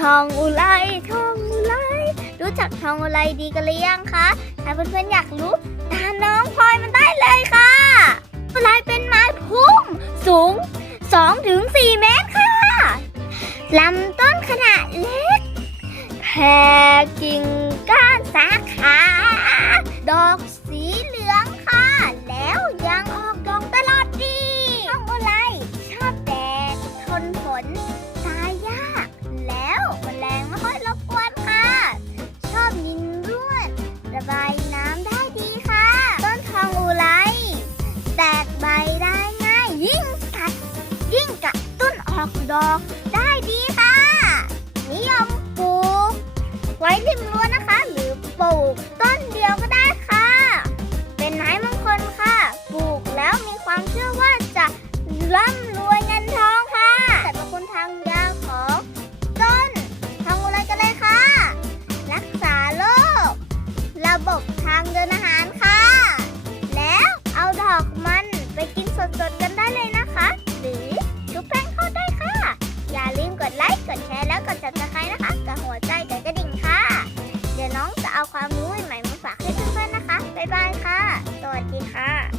ทองอุไรทองอุไรรู้จักทองอุไรดีกันหรือยังคะถ้าเพื่อนๆอยากรู้ตามน้องพลอยมันได้เลยค่ะอุไรเป็นไม้พุ่มสูง2ถึง4เมตรค่ะลำต้นขนาดเล็กแผ่กิ่งก้านสาขา ดอกสีเหลืองค่ะ แล้วยังออกดอกตลอดดีทองอุไรชอบแดดทนฝนตา ระบายน้ำได้ดีค่ะ ต้นทองอุไรแตกใบได้ง่าย ยิ่งกัด ยิ่งกัดต้นออกดอกได้ดีค่ะ นิยมปลูก ไว้ริมรั้วนะคะ หรือปลูกต้นเดียวก็ได้ค่ะ เป็นไม้มงคลค่ะ ปลูกแล้วมีความเชื่อว่าจะร่ำางเดินอาหารค่ะ แล้วเอาดอกมันไปกินสดๆกันได้เลยนะคะ หรือชุบแป้งทอดได้ค่ะ อย่าลืมกดไลค์ กดแชร์แล้วกด subscribe นะคะกับหัวใจกับกระดิ่งค่ะ เดี๋ยวน้องจะเอาความรู้ใหม่ๆมาฝากให้เพื่อนๆนะคะ บ๊ายบายค่ะ สวัสดีค่ะ